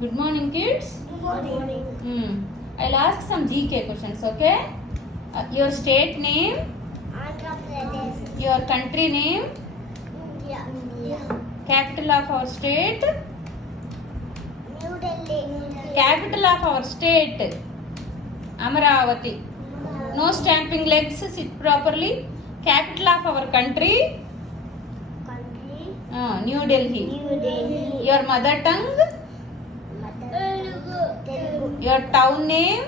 Good morning, kids. Good morning. I'll ask some GK questions, okay? Your state name, Andhra Pradesh. your country name, India. capital of our state, New Delhi. capital of our state, Amaravati. No stamping legs, sit properly. Capital of our country, Country. New Delhi. New Delhi. Your mother tongue, Telugu. your town name,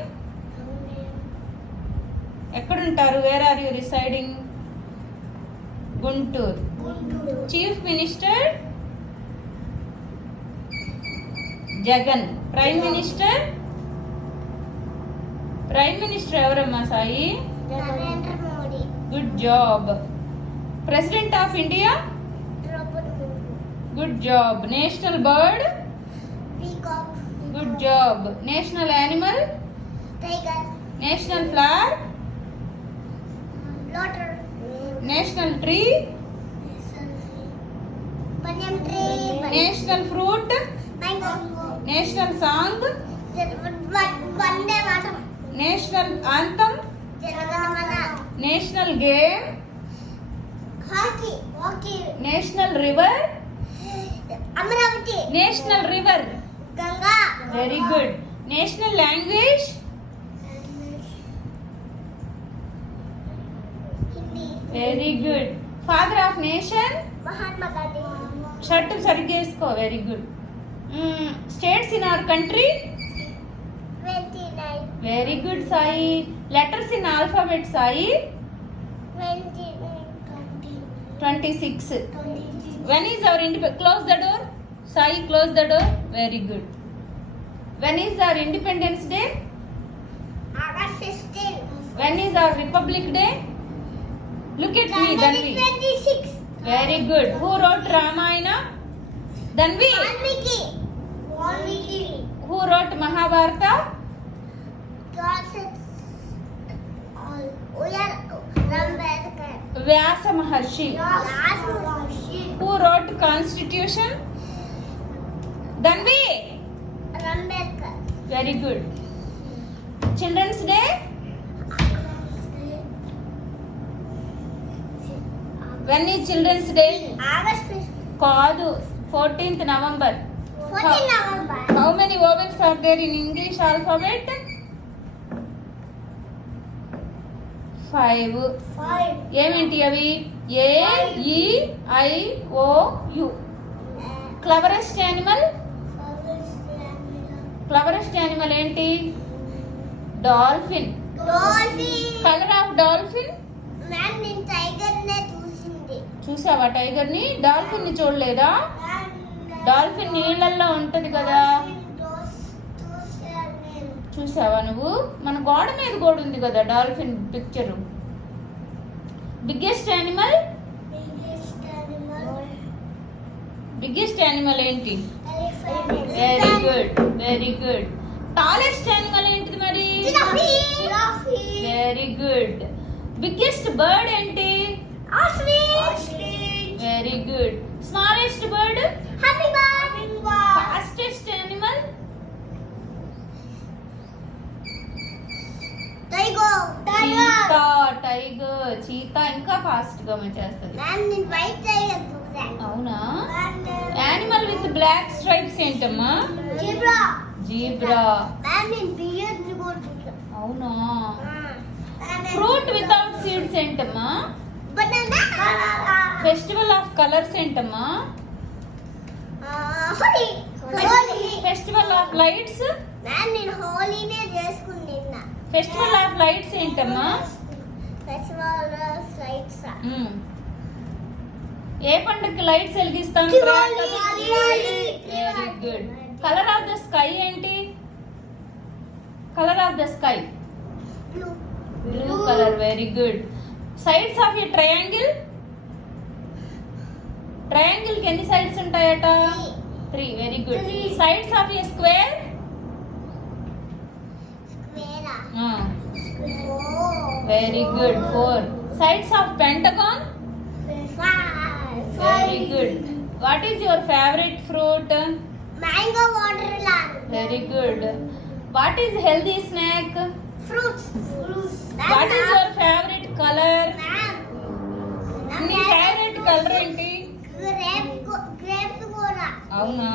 ఎక్కడుంటారు? Where are you residing? Guntur. Guntur. Chief minister Jagan. Prime minister ఎవరమ్మా సాయి? Narendra Modi. Good job. President of India? Draupadi Murmu. Good job. National bird? Peacock. Good job. National animal? Tiger. National flower? Lotus. National tree? Banyan tree. National fruit? Mango. National song? Vande Mataram. National anthem? Janaganamana. National game? Hockey. National river? Amaravati. National river. Ganga. Very good. National language? Hindi. Very good. Father of nation? Mahatma Gandhi. Shirt సరిగ్గా వేసుకో. Very good. States in our country? 29. Very good Sai. Letters in alphabet Sai? 26. When is our close the door? Sai, close the door. Very good. When is our Independence Day? August 16. When is our Republic Day? Look at me, Danvi. 26. Very good. Who wrote Ramayana? Danvi. Valmiki. Who wrote Mahabharata? Rambedkar. Vyasa Maharshi. Who wrote Constitution? Danvi. Rambedkar. Very good. Children's Day? When is Children's Day? August 15. కాదు, 14th November. 14 November. How many vowels are there in English alphabet? 5. 5. ఏమేంటి అవి? A, E, I, O, U. Cleverest animal? Cleverest animal ఏంటి? Dolphin. Dolphin. Colour of dolphin? Ma'am, నేను tiger నే చూసింది. చూసావా టైగర్ ని? డాల్ఫిన్ ని చూడలేదా? డాల్ఫిన్ నీళ్ళల్లో ఉంటది కదా. చూసాను నేను. చూసావా నువ్వు? మన గోడ మీద కూడా ఉంది కదా dolphin picture. Biggest animal? Biggest animal ఏంటి? Very good, very good. Tallest animal ఏంటిది మరి? Very good. బిగ్గెస్ట్ బర్డ్ ఏంటి? Very good. Smallest bird? Fastest animal? Cheetah. Tiger. Cheetah ఇంకా ఫాస్ట్ గా చేస్తుంది. అవునా? యానిమల్ విత్ బ్లాక్ స్ట్రైప్స్ ఏంటమ్మా? జీబ్రా. అవునా? ఫ్రూట్ వితౌట్ సీడ్స్ ఏంటమ్మా? ఫెస్టివల్ ఆఫ్ కలర్స్ ఏంటమ్మా? Festival of lights? నేను హోలీనే చేసుకున్నా. ఫెస్టివల్ ఆఫ్ లైట్స్ ఏంటమ్మా? Festival of lights. ఏ పండుగకి లైట్స్ వెలిగిస్తాం? Very good. Colour of the sky ఏంటి? Colour of the sky? Blue colour. Very good. Sides of a triangle? Triangle కి ఎన్ని సైడ్స్ ఉంటాయట? 3. Very good. Sides of a square? Very good. 4. Sides of pentagon? 5. Very good. What is your favorite fruit? Mango watermelon. Very good. What is healthy snack? Fruits. What is your favourite colour? Ma'am. నీ favourite colour ఏంటి? Grapes కూడా. అవునా?